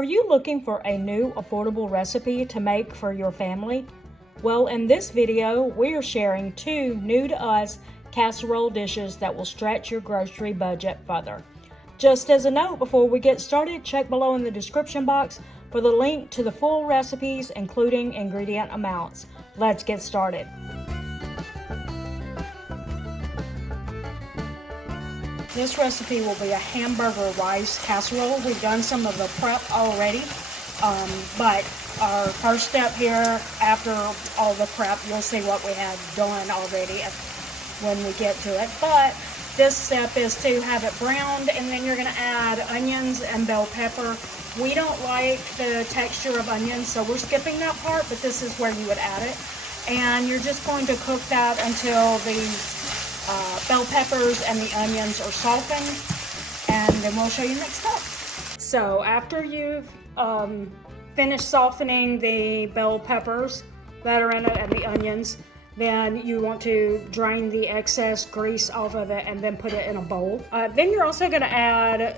Are you looking for a new affordable recipe to make for your family? Well, in this video, we are sharing 2 new to us casserole dishes that will stretch your grocery budget further. Just as a note, before we get started, check below in the description box for the link to the full recipes, including ingredient amounts. Let's get started. This recipe will be a hamburger rice casserole. We've done some of the prep already, but our first step here, after all the prep, you'll see what we have done already when we get to it. But this step is to have it browned, and then you're going to add onions and bell pepper. We don't like the texture of onions, so we're skipping that part, but this is where you would add it. And you're just going to cook that until the bell peppers and the onions are softened, and then we'll show you next step. So after you've finished softening the bell peppers that are in it and the onions, then you want to drain the excess grease off of it and then put it in a bowl. Then you're also going to add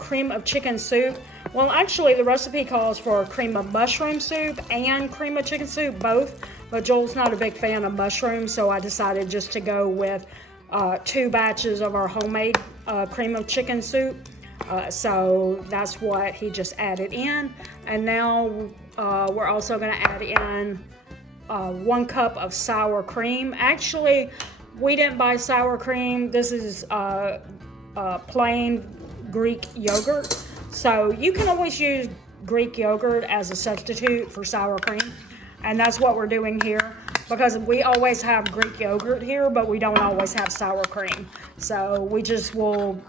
cream of chicken soup. Well, actually the recipe calls for cream of mushroom soup and cream of chicken soup, both. But Joel's not a big fan of mushrooms, so I decided just to go with 2 batches of our homemade cream of chicken soup. So that's what he just added in. And now we're also going to add in 1 cup of sour cream. Actually, we didn't buy sour cream. This is plain Greek yogurt. So you can always use Greek yogurt as a substitute for sour cream. And that's what we're doing here, because we always have Greek yogurt here, but we don't always have sour cream. So we just will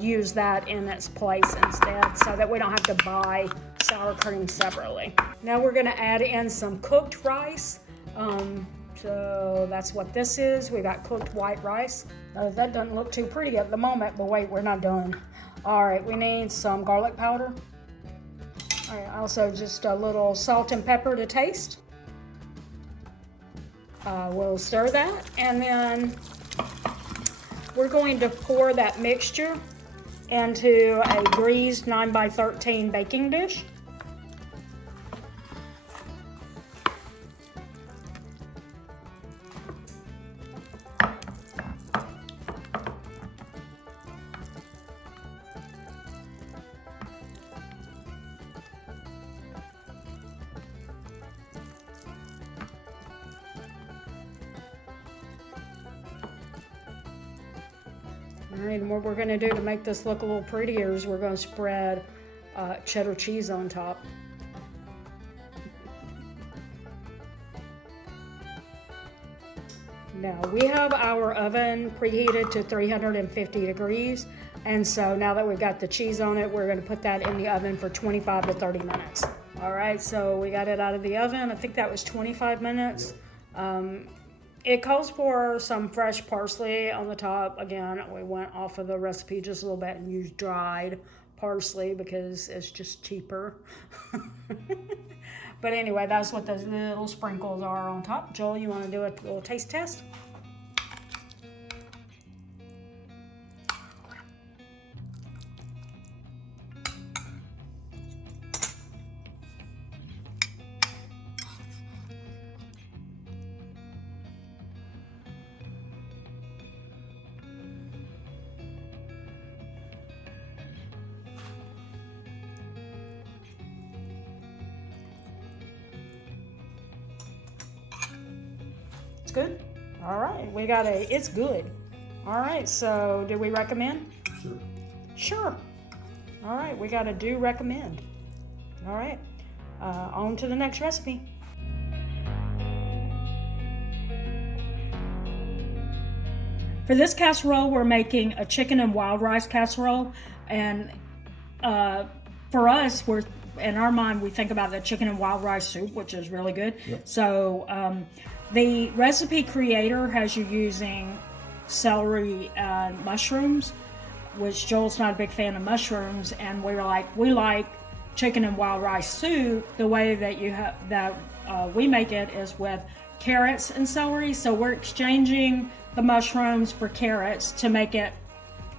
use that in its place instead, so that we don't have to buy sour cream separately. Now we're gonna add in some cooked rice. So that's what this is. We got cooked white rice. That doesn't look too pretty at the moment, but wait, we're not done. All right, we need some garlic powder. All right, also just a little salt and pepper to taste. We'll stir that, and then we're going to pour that mixture into a greased 9x13 baking dish. All right, and what we're going to do to make this look a little prettier is we're going to spread cheddar cheese on top. Now, we have our oven preheated to 350 degrees, and so now that we've got the cheese on it, we're going to put that in the oven for 25 to 30 minutes. All right, so we got it out of the oven. I think that was 25 minutes. It calls for some fresh parsley on the top. Again, we went off of the recipe just a little bit and used dried parsley because it's just cheaper. But anyway, that's what those little sprinkles are on top. Joel, you want to do a little taste test? It's good? All right, we got it's good. All right, so do we recommend? Sure. Sure. All right, we got a do recommend. All right, on to the next recipe. For this casserole, we're making a chicken and wild rice casserole, and for us, in our mind, we think about the chicken and wild rice soup, which is really good. Yep. So the recipe creator has you using celery and mushrooms, which Joel's not a big fan of mushrooms, and we like chicken and wild rice soup. The way that we make it is with carrots and celery. So we're exchanging the mushrooms for carrots to make it,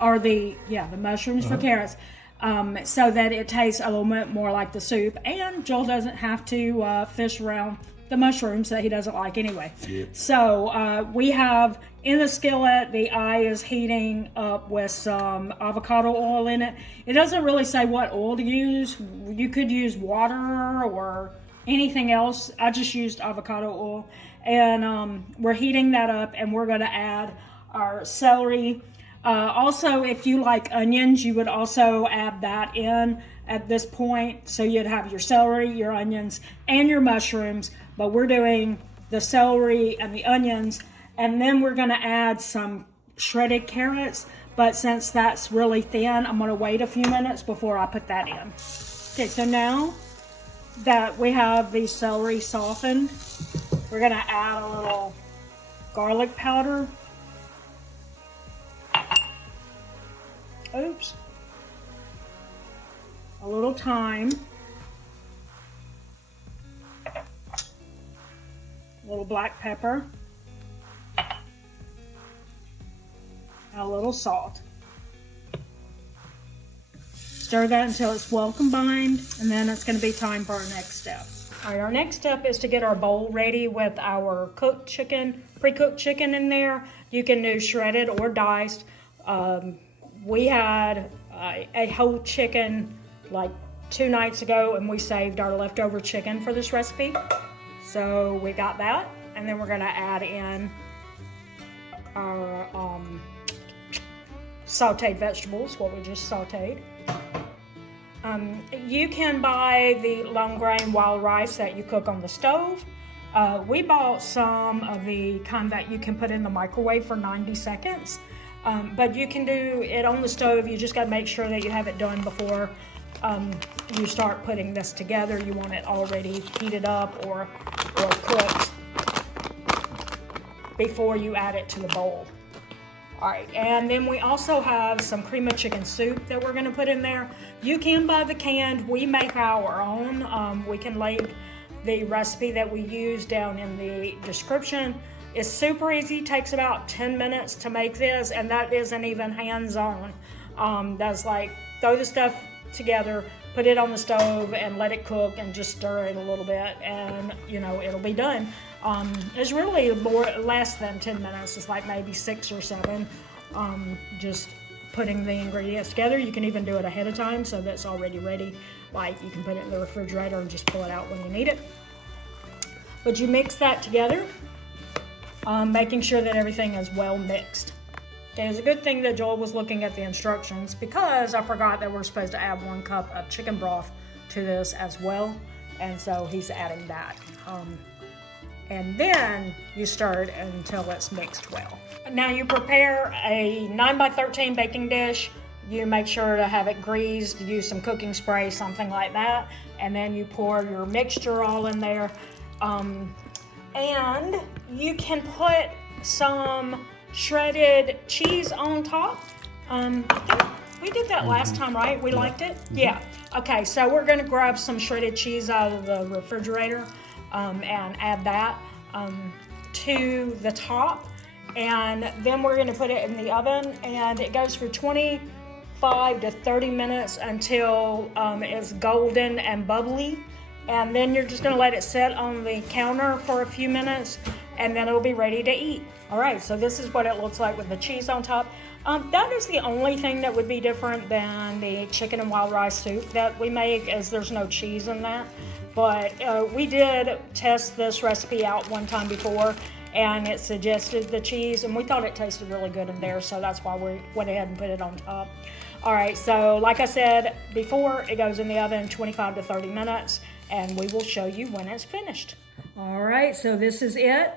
or the mushrooms for carrots. so that it tastes a little bit more like the soup. And Joel doesn't have to fish around the mushrooms that he doesn't like anyway. Yep. So we have in the skillet, the eye is heating up with some avocado oil in it. It doesn't really say what oil to use. You could use water or anything else. I just used avocado oil. And we're heating that up, and we're going to add our celery. Also, if you like onions, you would also add that in at this point. So you'd have your celery, your onions, and your mushrooms. But we're doing the celery and the onions, and then we're going to add some shredded carrots. But since that's really thin, I'm going to wait a few minutes before I put that in. Okay, so now that we have the celery softened, we're going to add a little garlic powder. Oops. A little thyme. A little black pepper. And a little salt. Stir that until it's well combined, and then it's going to be time for our next step. All right, our next step is to get our bowl ready with our cooked chicken, pre-cooked chicken in there. You can do shredded or diced. We had a whole chicken like 2 nights ago, and we saved our leftover chicken for this recipe. So we got that, and then we're going to add in our sauteed vegetables, what we just sauteed. You can buy the long grain wild rice that you cook on the stove. We bought some of the kind that you can put in the microwave for 90 seconds. But you can do it on the stove. You just got to make sure that you have it done before you start putting this together. You want it already heated up or cooked before you add it to the bowl. All right, and then we also have some cream of chicken soup that we're going to put in there. You can buy the canned. We make our own. We can link the recipe that we use down in the description. It's super easy. Takes about 10 minutes to make this, and that isn't even hands-on. That's like throw the stuff together, put it on the stove, and let it cook, and just stir it a little bit, and it'll be done. It's really less than 10 minutes. It's like maybe 6 or 7. Just putting the ingredients together. You can even do it ahead of time so that's already ready. Like you can put it in the refrigerator and just pull it out when you need it. But you mix that together, making sure that everything is well mixed. Okay, it's a good thing that Joel was looking at the instructions, because I forgot that we're supposed to add 1 cup of chicken broth to this as well, and so he's adding that. And then you stir it until it's mixed well. Now you prepare a 9x13 baking dish. You make sure to have it greased, use some cooking spray, something like that, and then you pour your mixture all in there. And you can put some shredded cheese on top. I think we did that last time, right? We liked it? Yeah. Okay, so we're gonna grab some shredded cheese out of the refrigerator and add that to the top. And then we're gonna put it in the oven, and it goes for 25 to 30 minutes until it's golden and bubbly. And then you're just gonna let it sit on the counter for a few minutes, and then it'll be ready to eat. All right, so this is what it looks like with the cheese on top. That is the only thing that would be different than the chicken and wild rice soup that we make, is there's no cheese in that. But we did test this recipe out one time before, and it suggested the cheese, and we thought it tasted really good in there, so that's why we went ahead and put it on top. All right, so like I said before, it goes in the oven 25 to 30 minutes, and we will show you when it's finished. All right, so this is it.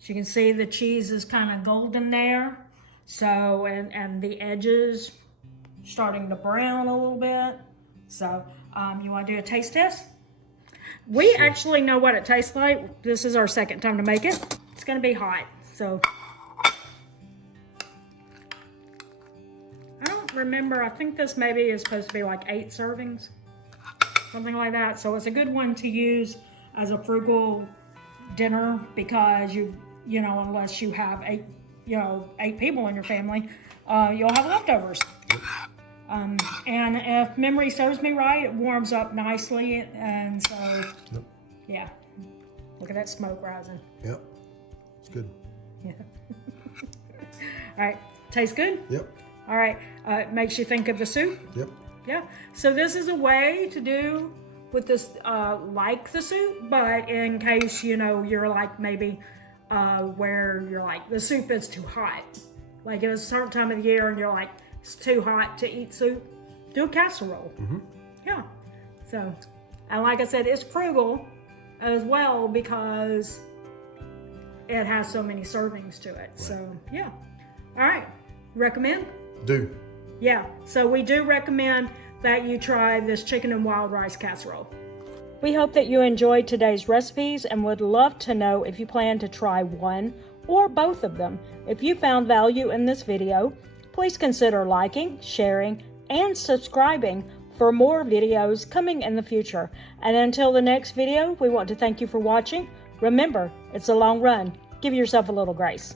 As you can see, the cheese is kind of golden there. So, and the edges starting to brown a little bit. So, you want to do a taste test? We actually know what it tastes like. This is our second time to make it. It's going to be hot, so. I don't remember. I think this maybe is supposed to be like 8 servings. Something like that. So it's a good one to use as a frugal dinner, because you know, unless you have 8 people in your family, you'll have leftovers. And if memory serves me right, it warms up nicely, and so, yeah. Look at that smoke rising. Yep, it's good. Yeah. All right, tastes good? Yep. All right, makes you think of the soup? Yep. Yeah, so this is a way to do with this, like the soup, but in case, you know, you're like maybe where you're like, the soup is too hot. Like at a certain time of the year and you're like, it's too hot to eat soup, do a casserole. Yeah, so, and like I said, it's frugal as well because it has so many servings to it. Right. So, yeah. All right, recommend? Do. Yeah, so we do recommend that you try this chicken and wild rice casserole. We hope that you enjoyed today's recipes and would love to know if you plan to try one or both of them. If you found value in this video, please consider liking, sharing, and subscribing for more videos coming in the future. And until the next video, we want to thank you for watching. Remember, it's a long run. Give yourself a little grace.